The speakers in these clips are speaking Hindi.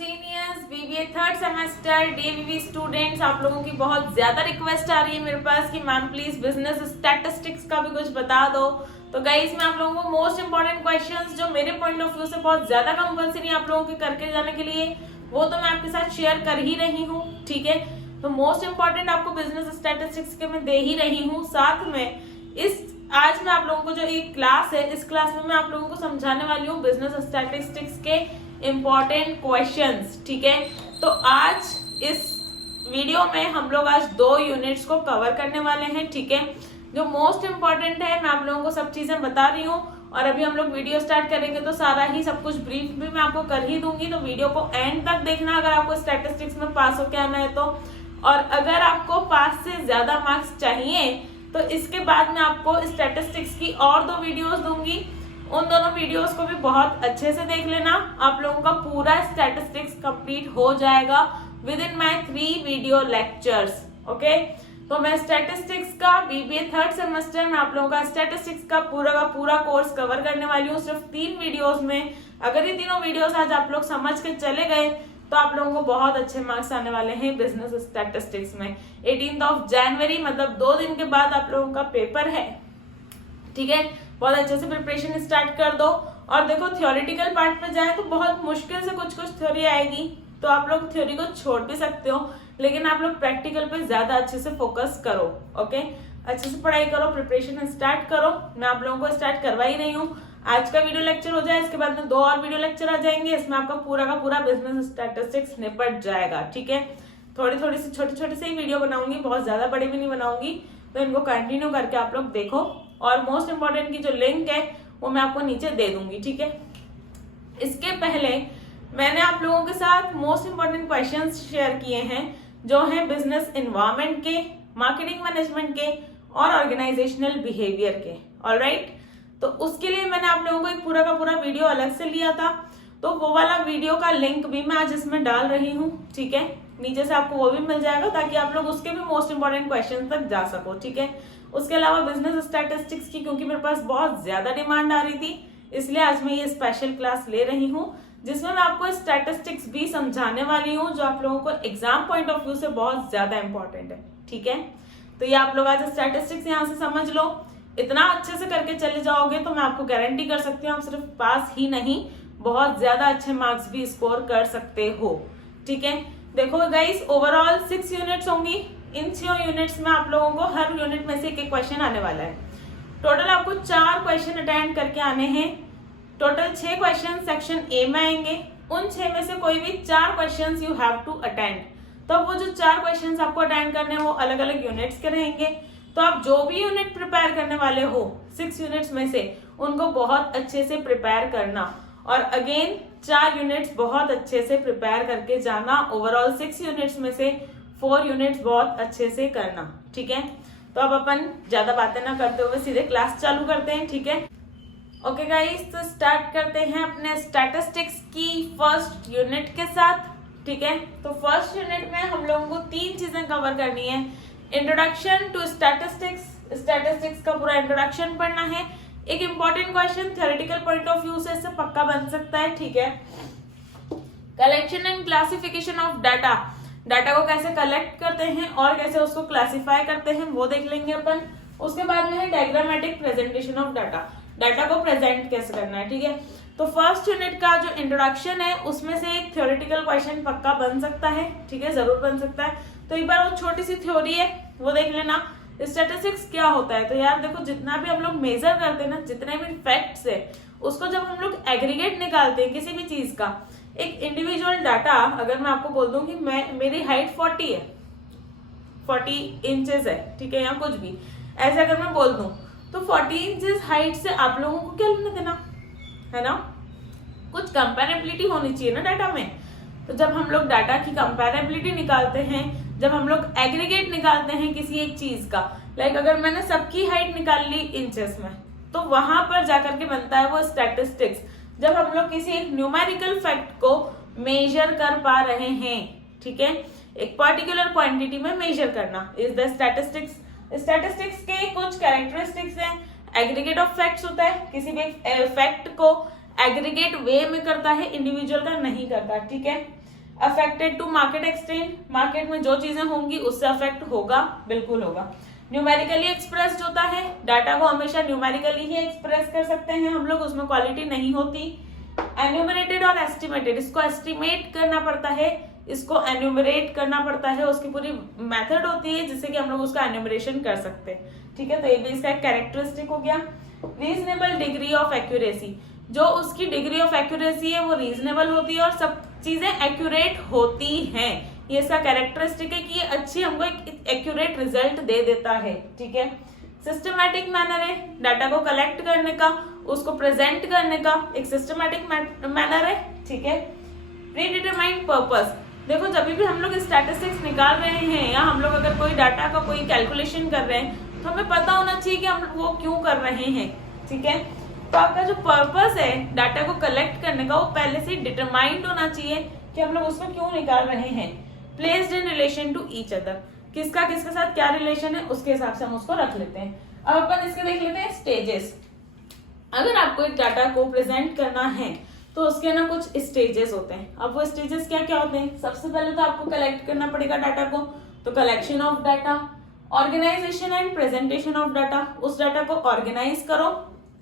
Genius BBA third semester DAVV students, आप लोगों की बहुत ज्यादा रिक्वेस्ट आ रही है मेरे पास कि मैम प्लीज बिजनेस स्टैटिस्टिक्स का भी कुछ बता दो। तो गाइस मैं आप लोगों को मोस्ट इंपॉर्टेंट क्वेश्चंस जो मेरे पॉइंट ऑफ व्यू से बहुत ज्यादा कंपल्सरी आप लोगों के करके जाने के लिए, वो तो मैं आपके साथ शेयर कर ही रही हूँ। ठीक है, तो मोस्ट इंपॉर्टेंट आपको बिजनेस स्टैटिस्टिक्स के मैं दे ही रही हूँ। साथ में इस आज मैं आप लोगों को जो एक क्लास है, इस क्लास में मैं आप लोगों को समझाने वाली हूँ बिजनेस स्टैटिस्टिक्स के इम्पोर्टेंट क्वेश्चंस। ठीक है, तो आज इस वीडियो में हम लोग आज 2 यूनिट्स को कवर करने वाले हैं। ठीक है, जो मोस्ट इम्पोर्टेंट है मैं आप लोगों को सब चीजें बता रही हूँ, और अभी हम लोग वीडियो स्टार्ट करेंगे तो सारा ही सब कुछ ब्रीफ भी मैं आपको कर ही दूंगी। तो वीडियो को एंड तक देखना अगर आपको स्टैटिस्टिक्स में पास होके आना है तो। और अगर आपको 5 से ज्यादा मार्क्स चाहिए तो इसके बाद मैं आपको स्टैटिस्टिक्स की और 2 वीडियोस दूंगी। उन दोनों वीडियोस को भी बहुत अच्छे से देख लेना, आप लोगों का पूरा स्टैटिस्टिक्स कंप्लीट हो जाएगा with in my 3 video lectures. Okay, तो मैं स्टैटिस्टिक्स का बीबीए थर्ड सेमेस्टर में आप लोगों का स्टैटिस्टिक्स का पूरा कोर्स कवर करने वाली हूँ सिर्फ 3 वीडियोस में। अगर ये तीनों वीडियोस आज आप लोग समझ के चले गए तो आप लोगों को बहुत अच्छे मार्क्स आने वाले हैं बिजनेस स्टैटिस्टिक्स में। 18 जनवरी मतलब 2 दिन के बाद आप लोगों का पेपर है। ठीक है, बहुत अच्छे से प्रिपरेशन स्टार्ट कर दो। और देखो थ्योरेटिकल पार्ट पे जाए तो बहुत मुश्किल से कुछ थ्योरी आएगी, तो आप लोग थ्योरी को छोड़ भी सकते हो, लेकिन आप लोग प्रैक्टिकल पे ज्यादा अच्छे से फोकस करो। ओके, अच्छे से पढ़ाई करो, प्रिपरेशन स्टार्ट करो। मैं आप लोगों को स्टार्ट करवा ही रही हूँ। आज का वीडियो लेक्चर हो जाए, इसके बाद में 2 और वीडियो लेक्चर आ जाएंगे, इसमें आपका पूरा का पूरा बिजनेस स्टैटिस्टिक्स निपट जाएगा। ठीक है, थोड़ी सी छोटे से ही वीडियो बनाऊंगी, बहुत ज्यादा बड़े भी नहीं बनाऊंगी, तो इनको कंटिन्यू करके आप लोग देखो। और मोस्ट इंपॉर्टेंट की जो लिंक है वो मैं आपको नीचे दे दूंगी। ठीक है, इसके पहले मैंने आप लोगों के साथ मोस्ट इंपॉर्टेंट क्वेश्चंस शेयर किए हैं जो हैं बिजनेस एनवायरनमेंट के, मार्केटिंग मैनेजमेंट के और ऑर्गेनाइजेशनल बिहेवियर के। ऑलराइट, तो उसके लिए मैंने आप लोगों को एक पूरा का पूरा वीडियो अलग से लिया था, तो वो वाला वीडियो का लिंक भी मैं आज इसमें डाल रही हूँ। ठीक है, नीचे से आपको वो भी मिल जाएगा ताकि आप लोग उसके भी मोस्ट इंपॉर्टेंट क्वेश्चन तक जा सको। ठीक है, उसके अलावा बिजनेस स्टैटिस्टिक्स की क्योंकि मेरे पास बहुत ज्यादा डिमांड आ रही थी, इसलिए आज मैं ये स्पेशल क्लास ले रही हूँ जिसमें मैं आपको स्टैटिस्टिक्स भी समझाने वाली हूँ, जो आप लोगों को एग्जाम पॉइंट ऑफ व्यू से बहुत ज्यादा इंपॉर्टेंट है। ठीक है, तो ये आप लोग आज स्टैटिस्टिक्स यहाँ से समझ लो, इतना अच्छे से करके चले जाओगे तो मैं आपको गारंटी कर सकती हूँ आप सिर्फ पास ही नहीं, बहुत ज्यादा अच्छे मार्क्स भी स्कोर कर सकते हो। ठीक है, देखो गाइस ओवरऑल 6 यूनिट्स होंगी। इन 6 यूनिट्स में आप लोगों को हर यूनिट में से एक क्वेश्चन आने वाला है। टोटल आपको 4 क्वेश्चन अटेंड करके आने हैं। टोटल 6 क्वेश्चन सेक्शन ए में आएंगे। उन 6 में से कोई भी 4 question you have to attend. तो वो जो 4 क्वेश्चन आपको अटेंड करने हैं वो अलग अलग यूनिट्स के रहेंगे। तो आप जो भी यूनिट प्रिपेयर करने वाले हो 6 यूनिट्स में से, उनको बहुत अच्छे से प्रिपेयर करना। और अगेन 4 यूनिट्स बहुत अच्छे से प्रिपेयर करके जाना। ओवरऑल 6 यूनिट्स में से 4 यूनिट्स बहुत अच्छे से करना। ठीक है, तो अब अपन ज्यादा बातें ना करते हुए सीधे क्लास चालू करते हैं। ठीक है, ओके गाइस, तो स्टार्ट करते हैं अपने स्टैटिस्टिक्स की फर्स्ट यूनिट के साथ। ठीक है, तो फर्स्ट यूनिट में हम लोगों को 3 चीजें कवर करनी है। इंट्रोडक्शन टू स्टैटिस्टिक्स, स्टैटिस्टिक्स का पूरा इंट्रोडक्शन पढ़ना है। एक important question theoretical point of view से इससे पक्का बन सकता है। ठीक है, collection and classification of data, data को कैसे कलेक्ट करते हैं और कैसे उसको क्लासिफाई करते हैं वो देख लेंगे अपन। उसके बाद में है diagrammatic presentation of data, data को प्रेजेंट कैसे करना है। ठीक है, तो फर्स्ट यूनिट का जो इंट्रोडक्शन है उसमें से एक थ्योरेटिकल क्वेश्चन पक्का बन सकता है। ठीक है, जरूर बन सकता है। तो एक बार वो छोटी सी थ्योरी है वो देख लेना। स्टैटिस्टिक्स क्या होता है, तो यार देखो जितना भी हम लोग मेजर करते हैं ना, जितने भी फैक्ट्स है उसको जब हम लोग एग्रीगेट निकालते हैं किसी भी चीज का, एक इंडिविजुअल डाटा, अगर मैं आपको बोल दूं कि मेरी हाइट 40 है, 40 इंचेस है, ठीक है, या कुछ भी ऐसे अगर मैं बोल दूं तो 40 इंचेस हाइट से आप लोगों को क्या लेना देना है ना, कुछ कंपेरेबिलिटी होनी चाहिए ना डाटा में। तो जब हम लोग डाटा की कंपेरेबिलिटी निकालते हैं, जब हम लोग एग्रीगेट निकालते हैं किसी एक चीज का, लाइक अगर मैंने सबकी हाइट निकाल ली इंचेस में, तो वहां पर जाकर के बनता है वो स्टैटिस्टिक्स। जब हम लोग किसी एक न्यूमेरिकल फैक्ट को मेजर कर पा रहे हैं, ठीक है, एक पर्टिकुलर क्वांटिटी में मेजर करना इज द स्टैटिस्टिक्स। स्टैटिस्टिक्स के कुछ कैरेक्टरिस्टिक्स हैं। एग्रीगेट ऑफ फैक्ट्स होता है, किसी भी फैक्ट को एग्रीगेट वे में करता है, इंडिविजुअल का नहीं करता। ठीक है, affected to market extend, market में जो चीजें होंगी उससे अफेक्ट होगा, बिल्कुल होगा। न्यूमेरिकली एक्सप्रेस्ड होता है, डाटा को हमेशा न्यूमेरिकली ही एक्सप्रेस कर सकते हैं हम लोग, उसमें क्वालिटी नहीं होती। एन्यूमरेटेड और एस्टिमेटेड, इसको एस्टिमेट करना पड़ता है, इसको एन्यूमरेट करना पड़ता है, उसकी पूरी मेथड होती है जिससे कि हम लोग उसका एन्यूमरेशन कर सकते हैं, ठीक है। तो ये भी इसका एक कैरेक्टरिस्टिक हो गया। रीजनेबल डिग्री ऑफ एक्यूरेसी, जो उसकी डिग्री ऑफ एक्यूरेसी है वो रीजनेबल होती है और सब चीजें एक्यूरेट होती हैं। ये इसका कैरेक्टरिस्टिक है कि ये अच्छी हमको एक एक्यूरेट रिजल्ट दे देता है, ठीक है। सिस्टमैटिक मैनर है, डाटा को कलेक्ट करने का, उसको प्रेजेंट करने का एक सिस्टमैटिक मैनर है, ठीक है। प्रीडिटरमाइंड पर्पस, देखो जब भी हम लोग स्टैटिस्टिक्स निकाल रहे हैं या हम लोग अगर कोई डाटा का कोई कैलकुलेशन कर रहे हैं तो हमें पता होना चाहिए कि हम वो क्यों कर रहे हैं, ठीक है। तो आपका जो पर्पस है डाटा को कलेक्ट करने का वो पहले से डिटरमाइंड होना चाहिए कि हम लोग उसको क्यों निकाल रहे हैं। Placed in relation to each other, किसका किसके साथ क्या रिलेशन है उसके हिसाब से हम उसको रख लेते हैं। अब अपन इसके देख लेते हैं स्टेजेस। अगर आपको एक डाटा को प्रेजेंट करना है तो उसके ना कुछ स्टेजेस होते हैं। अब वो स्टेजेस क्या क्या होते हैं, सबसे पहले तो आपको कलेक्ट करना पड़ेगा डाटा को, तो collection of data, organisation and presentation of data, उस डाटा को ऑर्गेनाइज करो,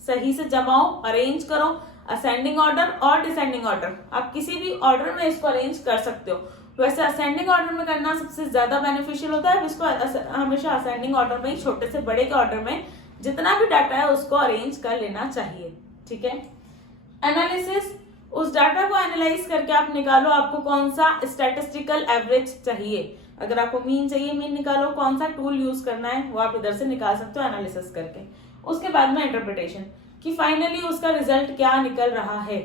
सही से जमाओ, अरेंज करो, असेंडिंग ऑर्डर और डिसेंडिंग ऑर्डर, आप किसी भी ऑर्डर में इसको अरेंज कर सकते हो। वैसे असेंडिंग ऑर्डर में करना सबसे ज्यादा बेनिफिशियल होता है, इसको हमेशा असेंडिंग ऑर्डर में, छोटे से बड़े के ऑर्डर में जितना भी डाटा है उसको अरेंज कर लेना चाहिए, ठीक है। एनालिसिस, उस डाटा को एनालाइज करके आप निकालो आपको कौन सा स्टैटिस्टिकल एवरेज चाहिए। अगर आपको मीन चाहिए, मीन निकालो, कौन सा टूल यूज करना है वो आप इधर से निकाल सकते हो एनालिसिस करके। उसके बाद में इंटरप्रिटेशन, कि फाइनली उसका रिजल्ट क्या निकल रहा है।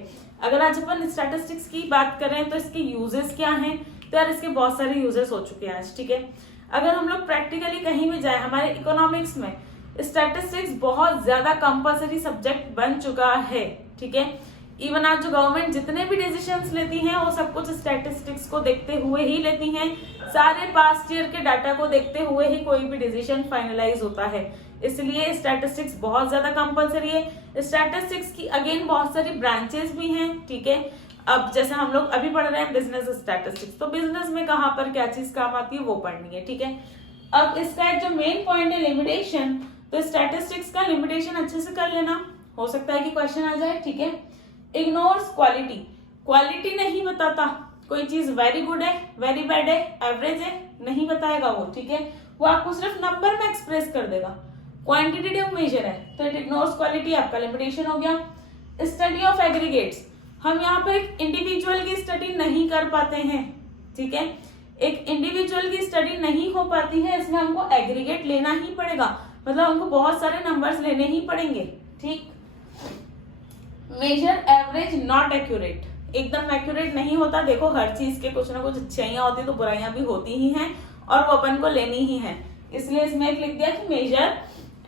अगर आज अपन स्टैटिस्टिक्स की बात करें तो इसके यूजेस क्या हैं, तो यार इसके बहुत सारे यूजेस हो चुके हैं आज, ठीक है। अगर हम लोग प्रैक्टिकली कहीं भी जाए, हमारे इकोनॉमिक्स में स्टैटिस्टिक्स बहुत ज्यादा कंपल्सरी सब्जेक्ट बन चुका है, ठीक है। इवन आज जो गवर्नमेंट जितने भी डिसीजंस लेती हैं वो सब कुछ स्टैटिस्टिक्स को देखते हुए ही लेती हैं, सारे पास्ट ईयर के डाटा को देखते हुए ही कोई भी डिसीजन फाइनलाइज होता है, इसलिए स्टैटिस्टिक्स बहुत ज्यादा कंपल्सरी है। स्टैटिस्टिक्स की अगेन बहुत सारी ब्रांचेस भी हैं, ठीक है। अब जैसे हम लोग अभी पढ़ रहे हैं बिजनेस स्टैटिस्टिक्स, तो बिजनेस में कहाँ पर क्या चीज काम आती है वो पढ़नी है, ठीक है। अब इसका एक जो मेन पॉइंट है लिमिटेशन, तो स्टैटिस्टिक्स का लिमिटेशन अच्छे से कर लेना, हो सकता है कि क्वेश्चन आ जाए, ठीक है। इग्नोर्स क्वालिटी, क्वालिटी नहीं बताता, कोई चीज वेरी गुड है, वेरी बैड है, एवरेज है, नहीं बताएगा वो, ठीक है। वो आपको सिर्फ नंबर में एक्सप्रेस कर देगा। क्वांटिटेटिव मेजर है तो इट इग्नोर्स क्वालिटी, आपका लिमिटेशन हो गया। स्टडी ऑफ एग्रीगेट्स, हम यहाँ पर एक इंडिविजुअल की स्टडी नहीं कर पाते हैं, ठीक है। एक इंडिविजुअल की स्टडी नहीं हो पाती है, इसमें हमको एग्रीगेट लेना ही पड़ेगा, मतलब हमको बहुत सारे नंबर्स लेने ही पड़ेंगे, ठीक। मेजर एवरेज नॉट एक्यूरेट, एकदम एक्यूरेट नहीं होता। देखो हर चीज के कुछ ना कुछ अच्छाइयां होती तो बुराइयां भी होती ही हैं और वो अपन को लेनी ही है, इसलिए इसमें एक लिख दिया कि मेजर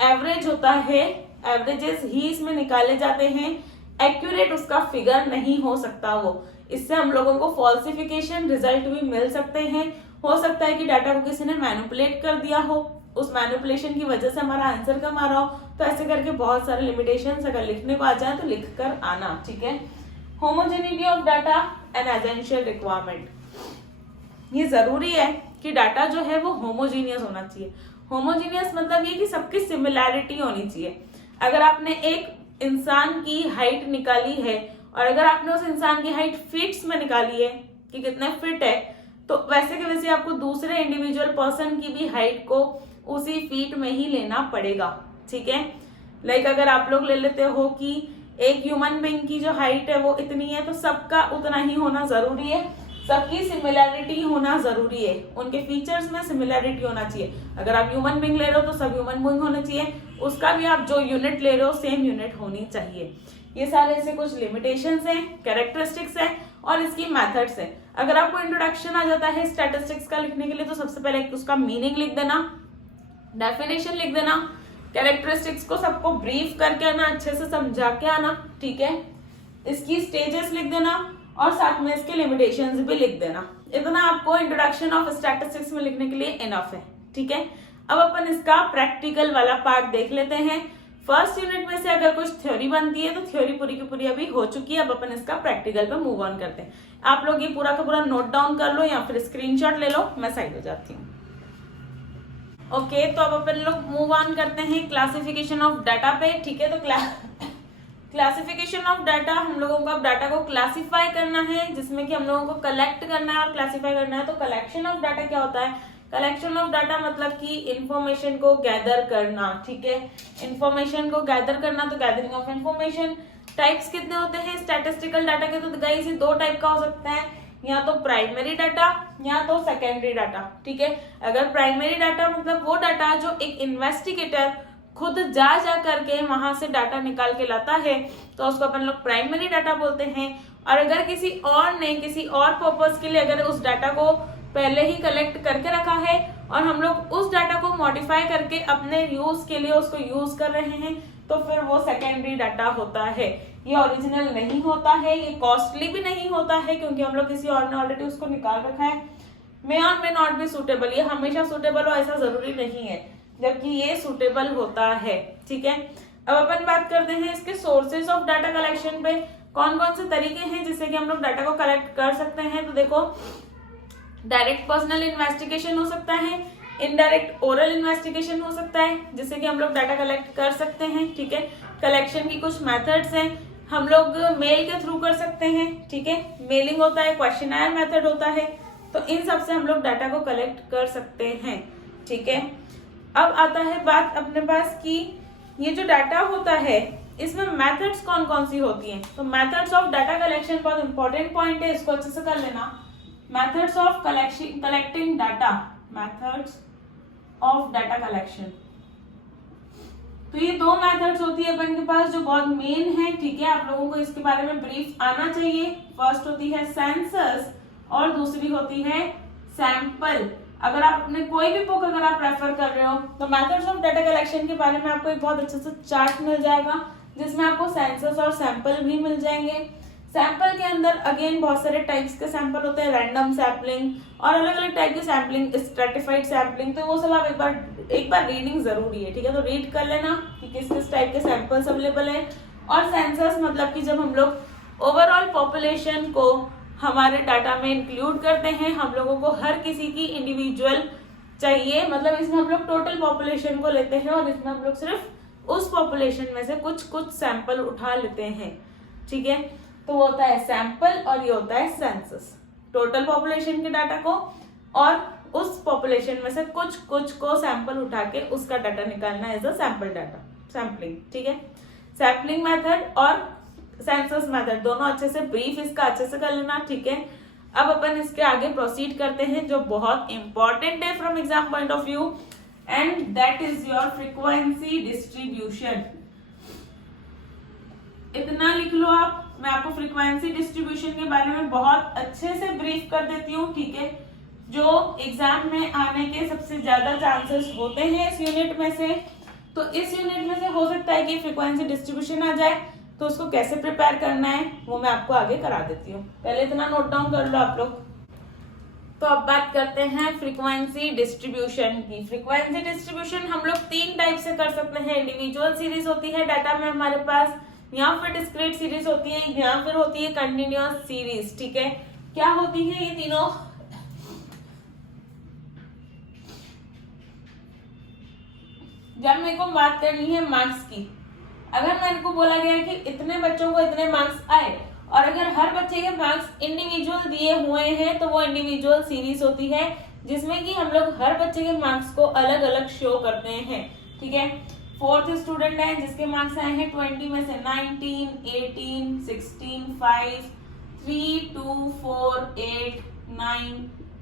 एवरेज होता है, एवरेजेस ही इसमें निकाले जाते हैं, एक्यूरेट उसका फिगर नहीं हो सकता वो। इससे हम लोगों को फॉल्सिफिकेशन रिजल्ट भी मिल सकते हैं, हो सकता है कि डाटा को किसी ने मैनिपुलेट कर दिया हो, उस मैनिपुलेशन की वजह से हमारा आंसर कम आ रहा हो, तो ऐसे करके बहुत सारे लिमिटेशंस अगर लिखने को आ जाए तो लिख कर आना, ठीक है। Homogeneity of data and essential requirement, ये जरूरी है कि डाटा जो है वो होमोजीनियस होना चाहिए। होमोजीनियस मतलब ये कि सबकी सिमिलैरिटी होनी चाहिए। अगर आपने एक इंसान की हाइट निकाली है और अगर आपने उस इंसान की हाइट फीट्स में निकाली है कि कितने फिट है, तो वैसे के वैसे आपको दूसरे इंडिविजुअल पर्सन की भी हाइट को उसी फीट में ही लेना पड़ेगा, ठीक है। लाइक अगर आप लोग ले लेते हो कि एक ह्यूमन बीइंग की जो हाइट है वो इतनी है, तो सबका उतना ही होना जरूरी है, सबकी सिमिलैरिटी होना जरूरी है, उनके फीचर्स में सिमिलैरिटी होना चाहिए। अगर आप ह्यूमन बीइंग ले रहे हो तो सब ह्यूमन बीइंग होने चाहिए, उसका भी आप जो यूनिट ले रहे हो सेम यूनिट होनी चाहिए। ये सारे ऐसे कुछ लिमिटेशंस हैं, कैरेक्टरिस्टिक्स हैं और इसकी मेथड्स हैं। अगर आपको इंट्रोडक्शन आ जाता है स्टैटिस्टिक्स का लिखने के लिए तो सबसे पहले उसका मीनिंग लिख देना, डेफिनेशन लिख देना, कैरेक्टरिस्टिक्स को सबको ब्रीफ करके आना, अच्छे से समझा के आना, ठीक है। इसकी स्टेजेस लिख देना और साथ में इसके लिमिटेशंस भी लिख देना। इतना आपको इंट्रोडक्शन ऑफ स्टैटिस्टिक्स में लिखने के लिए इनफ है, ठीक है। अब अपन इसका प्रैक्टिकल वाला पार्ट देख लेते हैं। फर्स्ट यूनिट में से अगर कुछ थ्योरी बनती है तो थ्योरी पूरी की पूरी अभी हो चुकी है। अब अपन इसका प्रैक्टिकल पे मूव ऑन करते हैं। आप लोग ये पूरा का पूरा नोट डाउन कर लो या फिर स्क्रीनशॉट ले लो, मैं साइड हो जाती हूँ। ओके, तो अब अपन लोग मूव ऑन करते हैं क्लासिफिकेशन ऑफ डाटा पे। ठीक है, तो क्लासिफिकेशन ऑफ डाटा, हम लोगों को अब डाटा को क्लासिफाई करना है, जिसमें कि हम लोगों को कलेक्ट करना है और क्लासिफाई करना है। तो कलेक्शन ऑफ डाटा क्या होता है? कलेक्शन ऑफ डाटा मतलब कि इंफॉर्मेशन को गैदर करना। ठीक है, इंफॉर्मेशन को गैदर करना, तो गैदरिंग ऑफ इंफॉर्मेशन। टाइप्स कितने होते हैं स्टैटिस्टिकल डाटा के? तो गाइस ये दो टाइप का हो सकता है, या तो प्राइमरी डाटा या तो सेकेंडरी डाटा। ठीक है, अगर प्राइमरी डाटा मतलब वो डाटा जो एक इन्वेस्टिगेटर खुद जा करके वहां से डाटा निकाल के लाता है, तो उसको अपन लोग प्राइमरी डाटा बोलते हैं। और अगर किसी और ने किसी और पर्पस के लिए अगर उस डाटा को पहले ही कलेक्ट करके रखा है और हम लोग उस डाटा को मॉडिफाई करके अपने यूज के लिए उसको यूज कर रहे हैं, तो फिर वो सेकेंडरी डाटा होता है। ये ओरिजिनल नहीं होता है, ये कॉस्टली भी नहीं होता है, क्योंकि हम लोग किसी और ने ऑलरेडी उसको निकाल रखा है। मे और मे नॉट बी सूटेबल, ये हमेशा सूटेबल हो ऐसा जरूरी नहीं है, जबकि ये सूटेबल होता है। ठीक है, अब अपन बात करते हैं इसके सोर्सेज ऑफ डाटा कलेक्शन पे। कौन कौन से तरीके हैं जिससे कि हम लोग डाटा को कलेक्ट कर सकते हैं? तो देखो, डायरेक्ट पर्सनल इन्वेस्टिगेशन हो सकता है, इनडायरेक्ट ओरल इन्वेस्टिगेशन हो सकता है, जिससे कि हम लोग डाटा कलेक्ट कर सकते हैं। ठीक है, कलेक्शन की कुछ मेथड्स हैं, हम लोग मेल के थ्रू कर सकते हैं। ठीक है, मेलिंग होता है, क्वेश्चनर मेथड होता है, तो इन सब से हम लोग डाटा को कलेक्ट कर सकते हैं। ठीक है, अब आता है बात अपने पास कि ये जो डाटा होता है इसमें मेथड्स कौन कौन सी होती हैं। तो मेथड्स ऑफ डाटा कलेक्शन बहुत इंपॉर्टेंट पॉइंट है, इसको अच्छे से कर लेना। Methods of collecting data, methods of data collection. तो ये दो मेथड्स होती है अपन के पास जो बहुत मेन है। ठीक है, आप लोगों को इसके बारे में ब्रीफ आना चाहिए। फर्स्ट होती है सेंसस और दूसरी होती है सैंपल। अगर आप अपने कोई भी बुक अगर आप रेफर कर रहे हो तो मेथड्स ऑफ डाटा कलेक्शन के बारे में आपको एक बहुत अच्छे से चार्ट मिल जाएगा, जिसमें आपको सेंसस और सैंपल भी मिल जाएंगे। सैंपल के अंदर अगेन बहुत सारे टाइप्स के सैंपल होते हैं, रैंडम सैम्पलिंग और अलग अलग टाइप की सैम्पलिंग, स्ट्रेटिफाइड सैम्पलिंग। तो वो सब आप एक बार रीडिंग जरूरी है। ठीक है, तो रीड कर लेना कि किस किस टाइप के सैंपल्स अवेलेबल है। और सेंसस मतलब कि जब हम लोग ओवरऑल पॉपुलेशन को हमारे डाटा में इंक्लूड करते हैं, हम लोगों को हर किसी की इंडिविजुअल चाहिए, मतलब इसमें हम लोग टोटल पॉपुलेशन को लेते हैं और इसमें हम लोग सिर्फ उस पॉपुलेशन में से कुछ कुछ सैंपल उठा लेते हैं। ठीक है, तो वो होता है सैंपल और ये होता है सेंसस। टोटल पॉपुलेशन के डाटा को और उस पॉपुलेशन में से कुछ कुछ को सैंपल उठा के उसका डाटा निकालना as a sample data, sampling. ठीक है, सैम्पलिंग मेथड और सेंसस मेथड दोनों अच्छे से ब्रीफ इसका अच्छे से कर लेना। ठीक है, अब अपन इसके आगे प्रोसीड करते हैं जो बहुत इंपॉर्टेंट है from exam point of view, and that is your frequency distribution. इतना लिख लो आप, मैं आपको फ्रीक्वेंसी डिस्ट्रीब्यूशन के बारे में बहुत अच्छे से ब्रीफ कर देती हूँ। ठीक है, जो एग्जाम में आने के सबसे ज्यादा चांसेस होते हैं इस यूनिट में से, तो इस यूनिट में से हो सकता है कि फ्रीक्वेंसी डिस्ट्रीब्यूशन आ जाए, तो उसको कैसे प्रिपेयर करना है वो मैं आपको आगे करा देती हूँ। पहले इतना नोट डाउन कर लो आप लोग। तो अब बात करते हैं फ्रीक्वेंसी डिस्ट्रीब्यूशन की। फ्रीक्वेंसी डिस्ट्रीब्यूशन हम लोग तीन टाइप से कर सकते हैं। इंडिविजुअल सीरीज होती है डाटा में हमारे पास, या फिर डिस्क्रीट सीरीज होती है, या फिर होती है कंटिन्यूअस सीरीज। ठीक है, क्या होती है ये तीनों? जब मेरे को बात करनी है मार्क्स की, अगर मेरे को बोला गया कि इतने बच्चों को इतने मार्क्स आए और अगर हर बच्चे के मार्क्स इंडिविजुअल दिए हुए हैं, तो वो इंडिविजुअल सीरीज होती है, जिसमें कि हम लोग हर बच्चे के मार्क्स को अलग अलग शो करते हैं। ठीक है, फोर्थ स्टूडेंट है जिसके मार्क्स आए हैं 20 में से 19, 18, 16, 5, 3, 2, 4, 8, 9,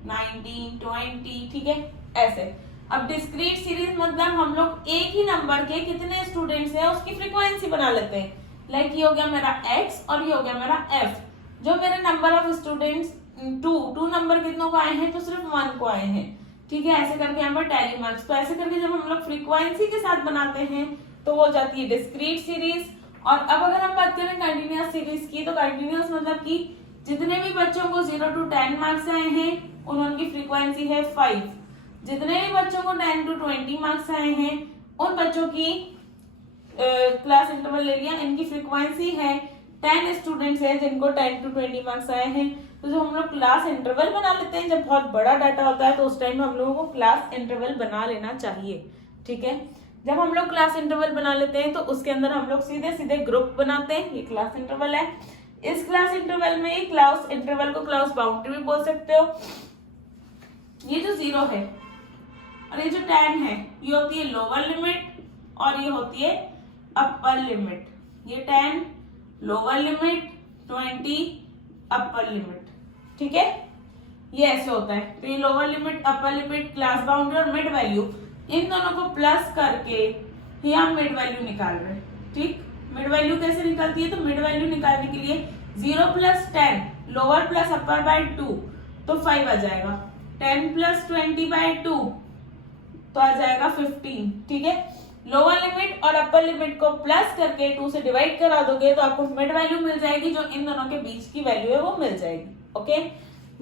19, 20। ठीक है, ऐसे। अब डिस्क्रीट सीरीज मतलब हम लोग एक ही नंबर के कितने स्टूडेंट्स हैं उसकी फ्रीक्वेंसी बना लेते हैं। लाइक ये हो गया मेरा x और ये हो गया मेरा f। जो मेरे नंबर ऑफ स्टूडेंट्स 2 नंबर कितनों को आए हैं, तो सिर्फ 1 को आए हैं। ठीक है, ऐसे करके यहाँ पर टैली मार्क्स। तो ऐसे करके जब हम लोग फ्रीक्वेंसी के साथ बनाते हैं तो वो जाती है डिस्क्रीट सीरीज। और अब अगर हम बात करें कंटिन्यूअस सीरीज की, तो कंटिन्यूअस मतलब कि जितने भी बच्चों को 0 to 10 मार्क्स आए हैं उनकी फ्रीक्वेंसी है 5। जितने भी बच्चों को 10 to 20 मार्क्स आए हैं उन बच्चों की क्लास इंटरवल ले लिया, इनकी फ्रीक्वेंसी है 10 स्टूडेंट्स है जिनको 10 to 20 मार्क्स आए हैं। तो जो हम लोग क्लास इंटरवल बना लेते हैं, जब बहुत बड़ा डाटा होता है तो उस टाइम हम लोगों को क्लास इंटरवल बना लेना चाहिए। ठीक है, जब हम लोग क्लास इंटरवल बना लेते हैं तो उसके अंदर हम लोग सीधे सीधे ग्रुप बनाते हैं। ये क्लास इंटरवल है। इस क्लास इंटरवल में क्लास इंटरवल को क्लास बाउंड्री भी बोल सकते हो। ये जो 0 है और ये जो 10 है, ये होती है लोअर लिमिट और ये होती है अपर लिमिट। ये 10 लोअर लिमिट, 20 अपर लिमिट। ठीक है, ये ऐसे होता है। तो ये lower limit, upper limit, class boundary और मिड वैल्यू, इन दोनों को प्लस करके ही हम मिड वैल्यू निकाल रहे हैं। ठीक, मिड वैल्यू कैसे निकलती है? तो मिड वैल्यू निकालने के लिए 0 + 10 लोअर प्लस अपर बाय 2 तो 5 आ जाएगा। 10 + 20 बाय 2 तो आ जाएगा 15। ठीक है, लोअर लिमिट और अपर लिमिट को प्लस करके 2 से डिवाइड करा दोगे तो आपको मिड वैल्यू मिल जाएगी, जो इन दोनों के बीच की वैल्यू है वो मिल जाएगी। ओके,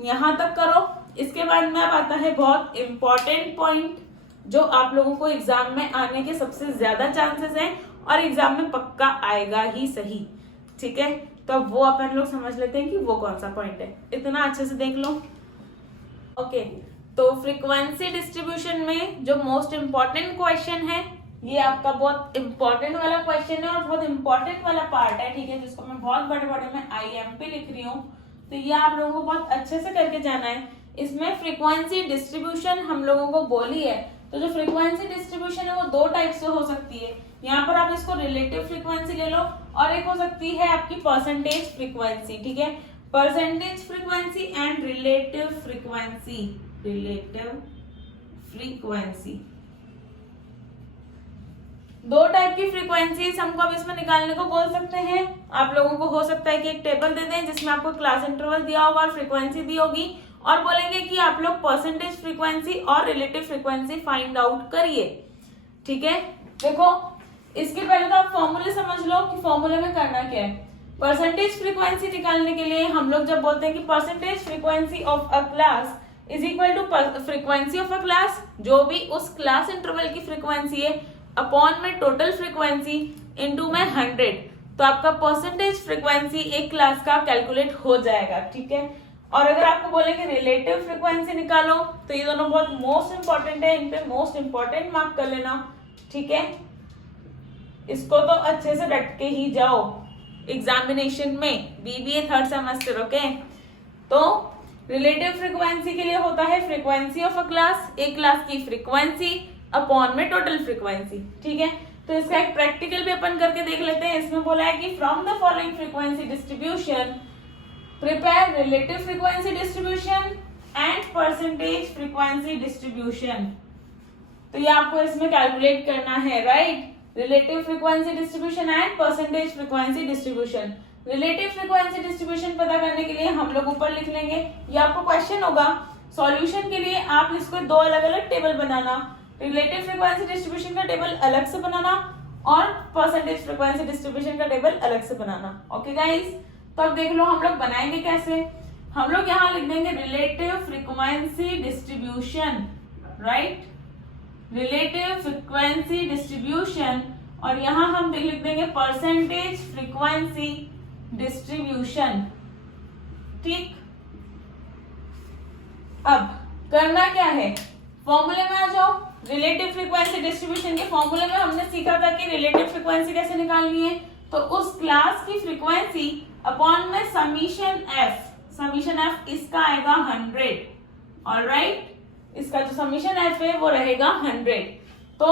यहां तक करो। इसके बाद में अब आता है बहुत इंपॉर्टेंट पॉइंट, जो आप लोगों को एग्जाम में आने के सबसे ज्यादा चांसेस हैं और एग्जाम में पक्का आएगा ही सही। ठीक है, तो वो अपन लोग समझ लेते हैं कि वो कौन सा पॉइंट है। इतना अच्छे से देख लो। ओके, तो फ्रीक्वेंसी डिस्ट्रीब्यूशन में जो मोस्ट इम्पोर्टेंट क्वेश्चन है, ये आपका बहुत इंपॉर्टेंट वाला क्वेश्चन है और बहुत इंपॉर्टेंट वाला पार्ट है। ठीक है, जिसको मैं बहुत बड़े बड़े में IMP लिख रही हूँ, तो ये आप लोगों को बहुत अच्छे से करके जाना है। इसमें फ्रीक्वेंसी डिस्ट्रीब्यूशन हम लोगों को बोली है, तो जो फ्रीक्वेंसी डिस्ट्रीब्यूशन है वो 2 टाइप से हो सकती है। यहाँ पर आप इसको रिलेटिव फ्रीक्वेंसी ले लो और एक हो सकती है आपकी परसेंटेज फ्रीक्वेंसी। ठीक है, percentage frequency and relative frequency. Relative frequency 2 type की फ्रीक्वेंसीज हमको अब इसमें निकालने को बोल सकते हैं। आप लोगों को हो सकता है कि एक टेबल दे दें जिसमें आपको क्लास इंटरवल दिया होगा और फ्रीक्वेंसी दी होगी, और बोलेंगे कि आप लोग परसेंटेज फ्रीक्वेंसी और रिलेटिव फ्रीक्वेंसी फाइंड आउट करिए। ठीक है, देखो इसके पहले तो आप फॉर्मूले समझ लो कि फॉर्मूले में करना क्या है। परसेंटेज फ्रीक्वेंसी निकालने के लिए हम लोग जब बोलते हैं कि percentage frequency of a class is equal to frequency of a class, जो भी उस क्लास इंटरवल की फ्रीक्वेंसी है अपॉन में टोटल फ्रीक्वेंसी इनटू में 100, तो आपका परसेंटेज फ्रीक्वेंसी एक क्लास का कैलकुलेट हो जाएगा। ठीक है, और अगर आपको बोलेंगे रिलेटिव फ्रीक्वेंसी निकालो, तो ये दोनों बहुत मोस्ट इंपॉर्टेंट है, इन पे मोस्ट इंपॉर्टेंट मार्क कर लेना। ठीक है, इसको तो अच्छे से रट के ही जाओ एग्जामिनेशन में, BBA 3rd सेमेस्टर। ओके, तो रिलेटिव फ्रीक्वेंसी के लिए होता है फ्रीक्वेंसी ऑफ अ क्लास, एक क्लास की फ्रीक्वेंसी अपॉन में टोटल फ्रीक्वेंसी। ठीक है, तो इसका एक प्रैक्टिकल भी अपन करके देख लेते हैं। इसमें बोला है कि from the following frequency distribution prepare relative frequency distribution and percentage frequency distribution. तो ये आपको इसमें कैलकुलेट करना है, right? Relative frequency distribution and percentage frequency distribution. Relative frequency distribution पता करने के लिए हम लोग ऊपर लिख लेंगे, ये आपको क्वेश्चन होगा। सॉल्यूशन के लिए आप इसको 2 अलग अलग टेबल बनाना, रिलेटिव फ्रीक्वेंसी डिस्ट्रीब्यूशन का टेबल अलग से बनाना और परसेंटेज फ्रीक्वेंसी डिस्ट्रीब्यूशन का टेबल अलग से बनाना। ओके गाइस, तो अब देख लो हम लोग बनाएंगे कैसे। हम लोग यहाँ लिख देंगे relative frequency distribution, right? Relative frequency distribution, और यहाँ हम लिख देंगे परसेंटेज फ्रीक्वेंसी डिस्ट्रीब्यूशन। ठीक, अब करना क्या है, फॉर्मूले में आ जाओ। रिलेटिव फ्रीक्वेंसी डिस्ट्रीब्यूशन के फॉर्मूले में हमने सीखा था कि रिलेटिव फ्रीक्वेंसी कैसे निकालनी है, तो उस क्लास की फ्रीक्वेंसी अपॉन में समीशन एफ, समीशन एफ इसका आएगा 100, ऑलराइट? इसका जो समीशन एफ है वो रहेगा 100। तो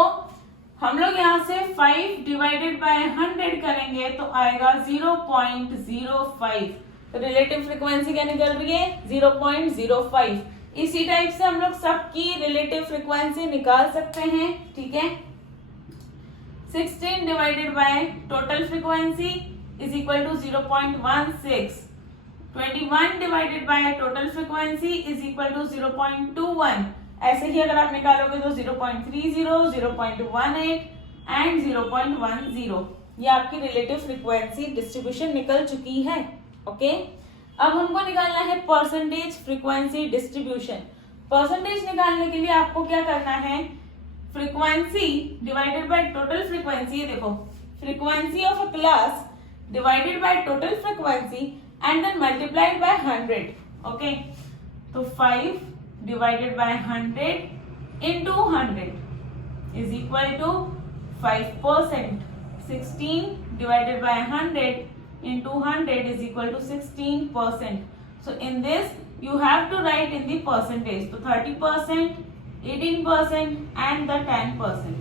हम लोग यहाँ से 5 डिवाइडेड बाय 100 करेंगे तो आएगा 0.05। तो रिलेटिव फ्रीक्वेंसी क्या निकल रही है? 0.05। इसी टाइप से हम लोग सबकी रिलेटिव फ्रीक्वेंसी निकाल सकते हैं। ठीक है, 16 divided by total frequency is equal to 0.16। 21 divided by total frequency is equal to 0.21। ऐसे ही अगर आप निकालोगे तो 0.30, 0.18 एंड 0.10। ये आपकी रिलेटिव फ्रीक्वेंसी डिस्ट्रीब्यूशन निकल चुकी है। ओके, अब हमको निकालना है परसेंटेज फ्रीक्वेंसी डिस्ट्रीब्यूशन। परसेंटेज निकालने के लिए आपको क्या करना है, frequency divided by total frequency. देखो frequency of a class divided by total frequency and then multiplied by 100. Okay, so 5 divided by 100 into 100 is equal to 5%. 16 divided by 100 into 100 is equal to 16%. So in this you have to write in the percentage. So 30%, 18% and the 10%.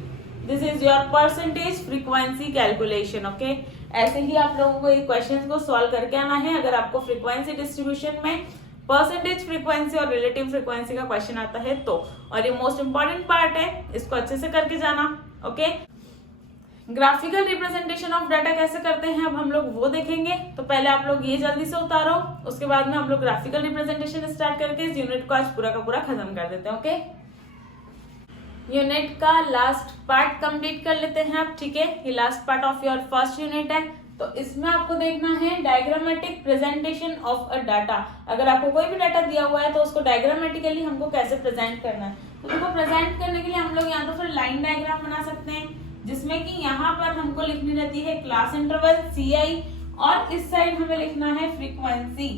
This is your percentage frequency calculation. Okay, ऐसे ही आप लोगों को ये क्वेश्चंस को सॉल्व करके आना है। अगर आपको फ्रीक्वेंसी डिस्ट्रीब्यूशन में परसेंटेज फ्रीक्वेंसी और रिलेटिव फ्रीक्वेंसी का क्वेश्चन आता है तो, और ये मोस्ट इंपॉर्टेंट पार्ट है, इसको अच्छे से करके जाना। Okay, graphical representation of data कैसे करते हैं अब हम लोग वो देखेंगे। तो पहले आप लोग ये जल्दी से उतारो, उसके बाद में हम लोग ग्राफिकल रिप्रेजेंटेशन स्टार्ट करके इस यूनिट को आज पूरा का पूरा खत्म कर देते हैं। ओके, यूनिट का लास्ट पार्ट कंप्लीट कर लेते हैं आप। ठीक है, ये last part of your first unit है। तो इसमें आपको देखना है diagrammatic presentation of a data. अगर आपको कोई भी डाटा दिया हुआ है तो उसको डायग्रामेटिकली हमको कैसे प्रेजेंट करना है। तो देखो, प्रेजेंट करने के लिए हम लोग यहाँ तो फिर लाइन डायग्राम बना सकते हैं, जिसमें कि यहाँ पर हमको लिखनी रहती है क्लास इंटरवल CI और इस साइड हमें लिखना है फ्रीक्वेंसी।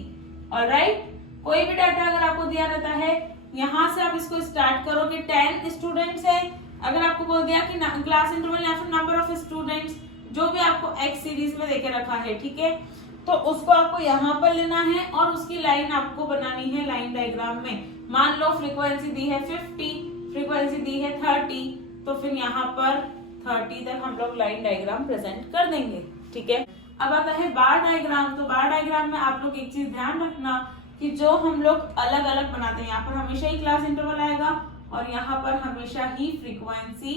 ऑलराइट, कोई भी डाटा अगर आपको दिया रहता है, यहाँ से आप इसको स्टार्ट करो कि 10 स्टूडेंट्स है। अगर आपको बोल दिया कि क्लास इंटरवल या फिर नंबर ऑफ स्टूडेंट्स, जो भी आपको एक्स सीरीज में देके रखा है, ठीक है, तो उसको आपको यहाँ पर लेना है और उसकी लाइन आपको बनानी है लाइन डायग्राम में। मान लो फ्रीक्वेंसी दी है 50, फ्रीक्वेंसी दी है 30, तो फिर यहाँ पर 30 तक हम लोग लाइन डायग्राम प्रेजेंट कर देंगे। ठीक है, अब आता है बार डायग्राम। तो बार डायग्राम में आप लोग एक चीज ध्यान रखना कि जो हम लोग अलग अलग बनाते हैं, यहाँ पर हमेशा ही क्लास इंटरवल आएगा और यहाँ पर हमेशा ही फ्रीक्वेंसी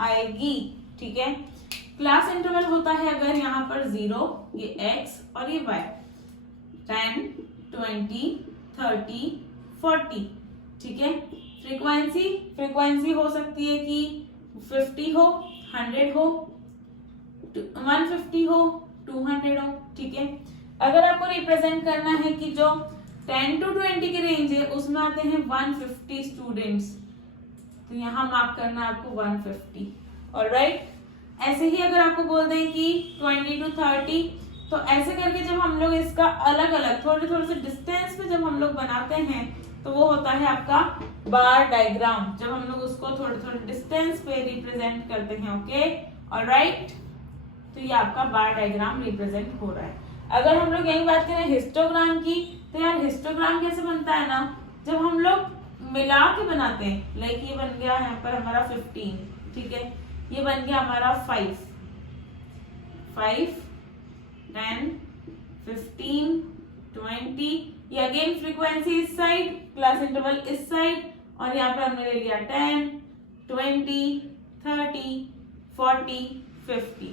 आएगी। ठीक है, क्लास इंटरवल होता है अगर यहाँ पर 0, ये x और ये y, 10, 20, 30, 40। ठीक है, फ्रीक्वेंसी हो सकती है कि 50 हो, 100 हो, 150 हो, 200 हो। ठीक है, अगर आपको रिप्रेजेंट करना है कि जो 10 to 20 की रेंज है उसमें आते हैं 150 स्टूडेंट्स, तो यहाँ मार्क करना है आपको 150। ऑलराइट, ऐसे ही अगर आपको बोल दें कि 20 to 30, तो ऐसे करके जब हम लोग इसका अलग अलग थोड़े थोड़े से डिस्टेंस पे जब हम लोग बनाते हैं तो वो होता है आपका बार डायग्राम, जब हम लोग उसको थोड़े थोड़े डिस्टेंस पे रिप्रेजेंट करते हैं। ओके, ऑलराइट, तो ये आपका बार डायग्राम रिप्रेजेंट हो रहा है। अगर हम लोग यही बात करें हिस्टोग्राम की, तो यार हिस्टोग्राम कैसे बनता है ना, जब हम लोग मिला के बनाते हैं। लाइक ये बन गया यहाँ पर हमारा 15, ठीक है, ये बन गया हमारा 5, 10, 15, 20, ये अगेन फ्रीक्वेंसी इस साइड, क्लास इंटरवल इस साइड, और यहाँ पे हमने ले लिया 10, 20, 30, 40, 50।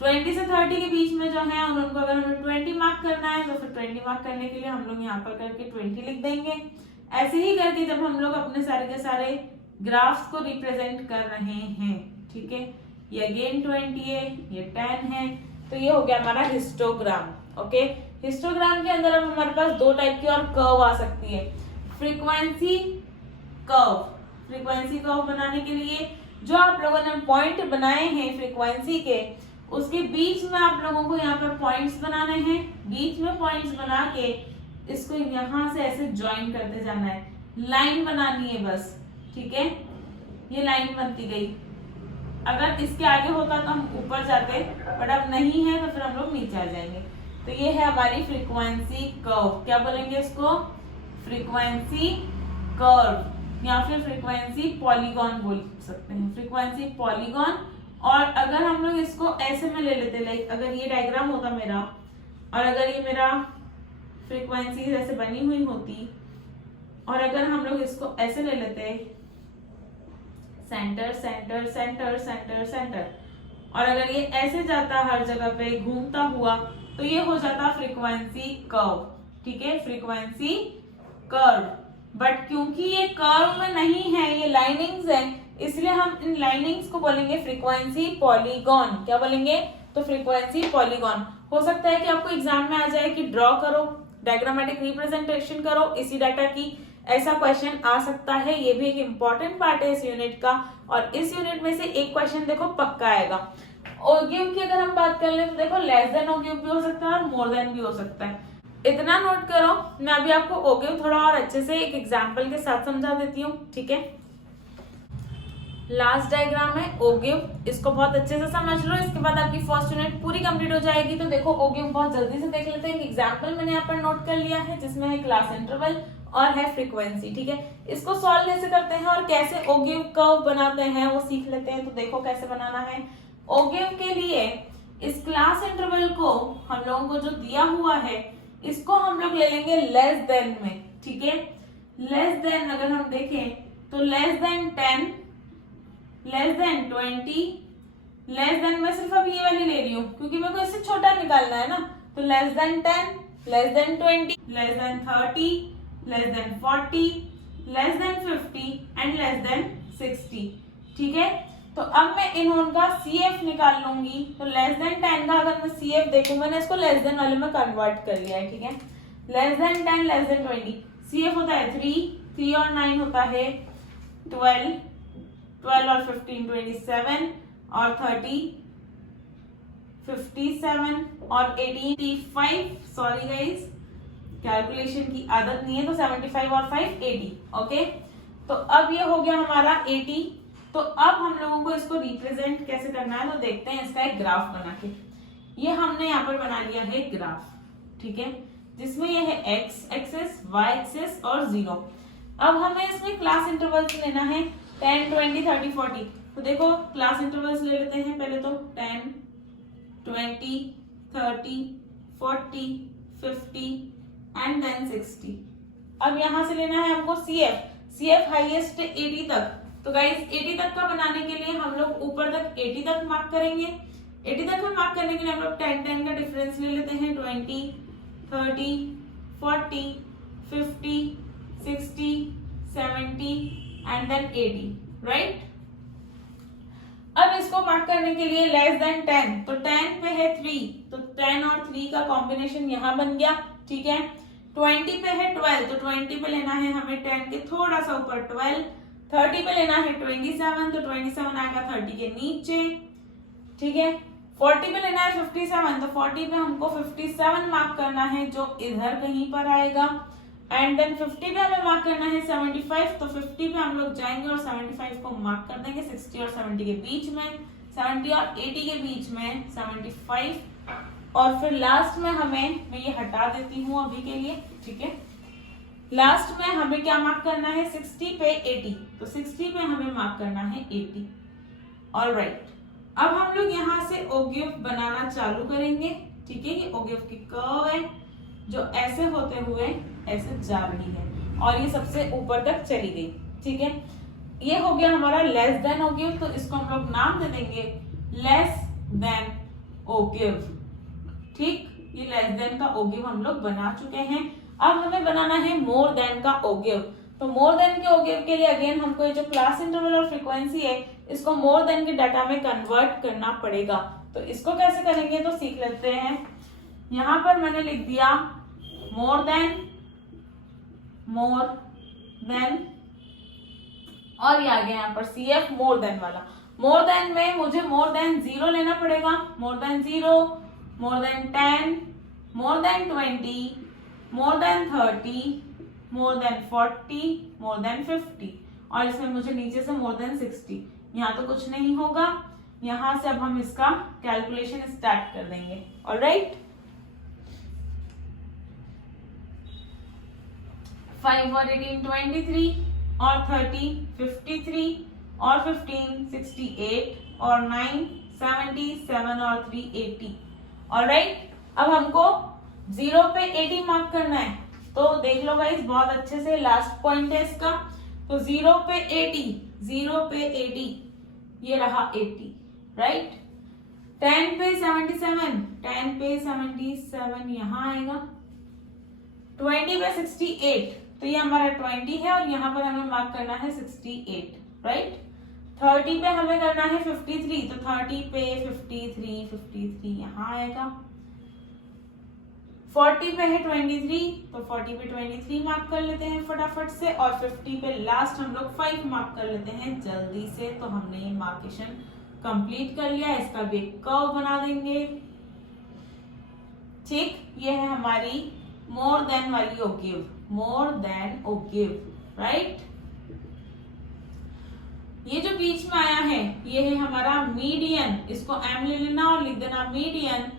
20 से 30 के बीच में जो है उनको अगर हमें 20 मार्क करना है तो फिर 20 मार्क करने के लिए हम लोग यहाँ पर करके 20 लिख देंगे। ऐसे ही करके जब हम लोग अपने सारे के सारे ग्राफ्स को रिप्रेजेंट कर रहे हैं, ठीक है, ये अगेन 20 है, ये 10 है, तो ये हो गया हमारा हिस्टोग्राम। ओके, हिस्टोग्राम के अंदर अब हमारे पास दो टाइप की और कर्व आ सकती है। फ्रीक्वेंसी कर्व बनाने के लिए जो आप लोगों ने पॉइंट बनाए हैं फ्रीक्वेंसी के, उसके बीच में आप लोगों को यहाँ पर पॉइंट्स बनाने हैं। बीच में पॉइंट्स बना के इसको यहाँ से ऐसे ज्वाइन करते जाना है, लाइन बनानी है बस। ठीक है, ये लाइन बनती गई। अगर इसके आगे होता तो हम ऊपर जाते, बट अब नहीं है तो फिर हम लोग नीचे आ जाएंगे। तो ये है हमारी फ्रीक्वेंसी कर्व। क्या बोलेंगे इसको? फ्रीक्वेंसी कर्व या फिर फ्रीक्वेंसी पॉलीगॉन बोल सकते हैं, फ्रीक्वेंसी पॉलीगॉन। और अगर हम लोग इसको ऐसे में ले लेते, लाइक अगर ये डायग्राम होता मेरा और अगर ये मेरा फ्रीक्वेंसी जैसे बनी हुई होती और अगर हम लोग इसको ऐसे ले लेते, centre centre centre centre centre, और अगर ये ऐसे जाता हर जगह पे घूमता हुआ, तो ये हो जाता फ्रीक्वेंसी कर्व। ठीक है, फ्रीक्वेंसी कर्व। बट क्योंकि ये कर्व में नहीं है, ये लाइनिंग्स है, इसलिए हम इन लाइनिंग्स को बोलेंगे फ्रीक्वेंसी पॉलीगॉन। क्या बोलेंगे? तो फ्रीक्वेंसी पॉलीगॉन। हो सकता है कि आपको एग्जाम में आ जाए कि ड्रॉ करो, डायग्रामेटिक रिप्रेजेंटेशन करो इसी डाटा की, ऐसा क्वेश्चन आ सकता है। ये भी एक इम्पॉर्टेंट पार्ट है इस यूनिट का, और इस यूनिट में से एक क्वेश्चन देखो पक्का आएगा। ओगिव की अगर हम बात कर ले तो देखो लेस देन ओगिव भी हो सकता है और मोर देन भी हो सकता है। इतना नोट करो, मैं अभी आपको ओगिव थोड़ा और अच्छे से एक एग्जांपल के साथ समझा देती हूँ, ठीक है। लास्ट डायग्राम है ओगिव, इसको बहुत अच्छे से समझ लो, इसके बाद आपकी फर्स्ट यूनिट पूरी कंप्लीट हो जाएगी। तो देखो ओगिव बहुत जल्दी से देख लेते हैं। एक एग्जांपल मैंने यहाँ पर नोट कर लिया है जिसमें है क्लास इंटरवल और है फ्रीक्वेंसी, ठीक है। इसको सॉल्व कैसे करते हैं और कैसे ओगिव कर्व बनाते हैं वो सीख लेते हैं। तो देखो कैसे बनाना है। ओगिव के लिए इस क्लास इंटरवल को हम लोगों को जो दिया हुआ है इसको हम लोग ले लेंगे लेस देन में, ठीक है। लेस देन अगर हम देखें तो less than 10, less than 20, less than मैं सिर्फ अब ये वाली ले रही हूँ क्योंकि मेरे को इससे छोटा निकालना है ना। तो less than 10, less than 20, less than 30, less than 40, less than 50 and less than 60, ठीक है। तो अब मैं इनका CF निकाल लूंगी। तो लेस देन 10 का अगर मैं CF देखूं, मैंने इसको लेस देन वाले में कन्वर्ट कर लिया है, ठीक है। Less than 10, less than 20, CF होता है 3 और 9 होता है 12, 12 और 15 27 और 30 57 और 85, सॉरी गाइस कैलकुलेशन की आदत नहीं है, तो 75 और 5 80, ओके। तो अब ये हो गया हमारा 80। तो अब हम लोगों को इसको रिप्रेजेंट कैसे करना है तो देखते हैं इसका एक ग्राफ बना के। ये हमने यहाँ पर बना लिया है ग्राफ, ठीक है, जिसमें ये है x एक्सिस, y एक्सिस और 0। अब हमें इसमें क्लास इंटरवल्स लेना है 10 20 30 40। तो देखो क्लास इंटरवल्स ले लेते हैं पहले तो 10 20 30 40 50 एंड देन 60। अब यहां से लेना है हमको CF हाईएस्ट 80 तक। तो गाइस 80 तक का बनाने के लिए हम लोग ऊपर तक 80 तक मार्क करेंगे। 80 तक में मार्क करने के लिए हम लोग 10 का डिफरेंस ले लेते हैं, 20 30 40 50 60 70 एंड देन 80, राइट। अब इसको मार्क करने के लिए लेस देन 10, तो 10 पे है 3, तो 10 और 3 का कॉम्बिनेशन यहाँ बन गया, ठीक है। 20 पे है 12, तो 20 पे लेना है हमें 10 के थोड़ा सा ऊपर 12। 30 पे लेना है 27, तो 27 आएगा 30 के नीचे, ठीक है। 40 पे लेना है 57, तो 40 पे हमको 57 मार्क करना है जो इधर कहीं पर आएगा। एंड देन 50 पे हमें मार्क करना है 75, तो 50 पे हम लोग जाएंगे और 75 को मार्क कर देंगे 60 और 70 के बीच में, 70 और 80 के बीच में 75। और फिर लास्ट में मैं ये हटा देती हूँ अभी के लिए, ठीक है। लास्ट में हमें क्या मार्क करना है 60 पे 80, तो 60 पे हमें मार्क करना है 80, ऑलराइट। अब हम लोग यहाँ से ओगिव बनाना चालू करेंगे, ठीक है। ये ओगिव की कर्व है जो ऐसे होते हुए ऐसे जा रही है और ये सबसे ऊपर तक चली गई, ठीक है। ये हो गया हमारा लेस देन ओगिव, तो इसको हम लोग नाम दे देंगे लेस देन ओगिव, ठीक। ये लेस देन का ओगिव हम लोग बना चुके हैं। अब हमें बनाना है मोर देन का ओगिव। तो मोर देन के ओगिव के लिए अगेन हमको ये जो क्लास इंटरवल और फ्रीक्वेंसी है इसको मोर देन के डाटा में कन्वर्ट करना पड़ेगा। तो इसको कैसे करेंगे तो सीख लेते हैं। यहाँ पर मैंने लिख दिया मोर देन और ये आ गया यहाँ पर CF मोर देन वाला। मोर देन में मुझे मोर देन 0 लेना पड़ेगा, more than 0, more than 10, more than 20, more than 30, more than 40, more than 50 और इसमें मुझे नीचे से मोर देन 60। यहाँ तो कुछ नहीं होगा, यहाँ से अब हम इसका कैलकुलेशन स्टार्ट कर देंगे, ऑलराइट। 5 और 18 23 और 30 53 और 15 68 और 9 77 और 3 80, ऑलराइट। अब हमको 0 पे 80 मार्क करना है, तो देख लो गाइस बहुत अच्छे से, लास्ट पॉइंट है इसका। तो 0 पे 80 ये रहा 80, राइट। 10 पे 77 यहाँ आएगा। 20 पे 68, तो ये हमारा 20 है और यहाँ पर हमें मार्क करना है 68, राइट। 30 पे हमें करना है 53, तो 30 पे 53 यहाँ आएगा। 40 पे है 23, तो 40 पे 23 मार्क कर लेते हैं फटाफट से। और 50 पे लास्ट हम लोग 5 मार्क कर लेते हैं जल्दी से। तो हमने ये मार्केशन कंप्लीट कर लिया, इसका भी एक कर्व बना देंगे। ठीक, ये है हमारी मोर देन वाली ओगिव, मोर देन ओगिव, राइट। ये जो बीच में आया है ये है हमारा मीडियन, इसको एम ले लेना और लिख देना मीडियन,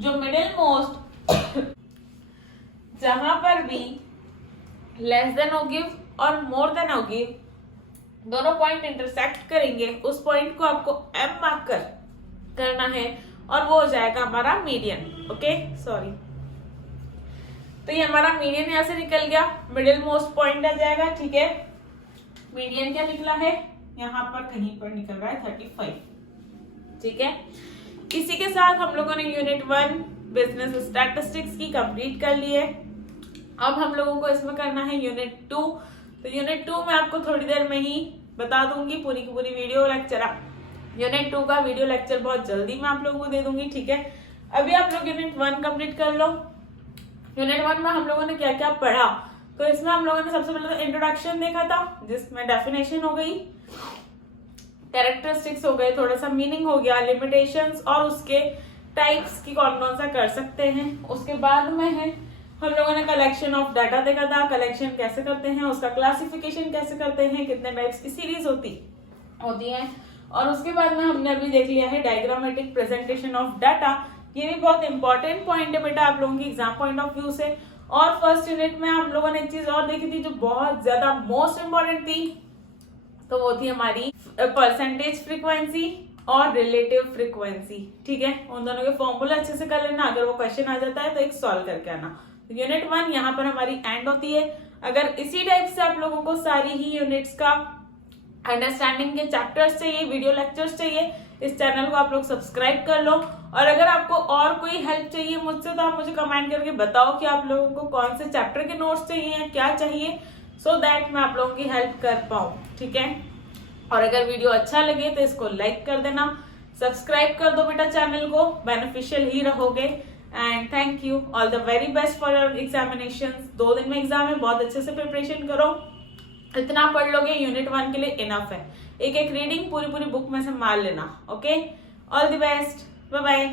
जो मिडिल मोस्ट जहां पर भी लेस देन ओगिव और मोर देन ओगिव दोनों पॉइंट इंटरसेक्ट करेंगे, उस पॉइंट को आपको एम मार्क करना है और वो हो जाएगा हमारा मीडियन। ओके, सॉरी, तो ये हमारा मीडियन यहां से निकल गया, मिडिल मोस्ट पॉइंट आ जाएगा। ठीक है, मीडियन क्या निकला है, यहाँ पर कहीं पर निकल रहा है 35। ठीक है, इसी के साथ हम लोगों ने यूनिट 1 बिजनेस स्टैटिस्टिक्स की कंप्लीट कर ली है। अब हम लोगों को इसमें करना है यूनिट 2। तो यूनिट 2 में आपको थोड़ी देर में ही बता दूंगी पूरी की पूरी वीडियो लेक्चर। यूनिट 2 का वीडियो लेक्चर बहुत जल्दी मैं आप लोगों को दे दूंगी। ठीक है, अभी आप लोग यूनिट 1 कंप्लीट कर लो। यूनिट 1 में हम लोगों ने क्या क्या पढ़ा, तो इसमें हम लोगों ने सबसे पहले तो इंट्रोडक्शन देखा था, जिसमें डेफिनेशन हो गई, कैरेक्टरिस्टिक्स हो गए, थोड़ा सा मीनिंग हो गया, लिमिटेशंस और उसके टाइप्स की कौन कौन सा कर सकते हैं। उसके बाद में है हम लोगों ने कलेक्शन ऑफ डाटा देखा था, कलेक्शन कैसे करते हैं, उसका क्लासिफिकेशन कैसे करते हैं, कितने टाइप्स की सीरीज होती है। और उसके बाद में हमने अभी देख लिया है डायग्रामेटिक प्रेजेंटेशन ऑफ डाटा। ये भी बहुत इंपॉर्टेंट पॉइंट है बेटा आप लोगों की एग्जाम पॉइंट ऑफ व्यू से। और फर्स्ट यूनिट में हम लोगों ने एक चीज और देखी थी जो बहुत ज्यादा मोस्ट इंपॉर्टेंट थी, तो वो थी हमारी परसेंटेज फ्रीक्वेंसी और रिलेटिव फ्रीक्वेंसी। ठीक है, उन दोनों के फॉर्मूला अच्छे से कर लेना, अगर वो क्वेश्चन आ जाता है तो एक सॉल्व करके आना। यूनिट 1 यहाँ पर हमारी एंड होती है। अगर इसी टाइप से आप लोगों को सारी ही यूनिट्स का अंडरस्टैंडिंग के चैप्टर्स चाहिए, वीडियो लेक्चर्स चाहिए, इस चैनल को आप लोग सब्सक्राइब कर लो। और अगर आपको और कोई हेल्प चाहिए मुझसे तो आप मुझे कमेंट करके बताओ कि आप लोगों को कौन से चैप्टर के नोट्स चाहिए या क्या चाहिए, सो दैट मैं आप लोगों की हेल्प कर पाऊँ। ठीक है, और अगर वीडियो अच्छा लगे तो इसको लाइक कर देना, सब्सक्राइब कर दो बेटा चैनल को, बेनिफिशियल ही रहोगे। And thank you, all the very best for your examinations. 2 दिन में एग्जाम है, बहुत अच्छे से प्रिपरेशन करो, इतना पढ़ लोगे यूनिट 1 के लिए इनफ है। एक एक रीडिंग पूरी पूरी बुक में से मार लेना। Okay, all the best, bye bye.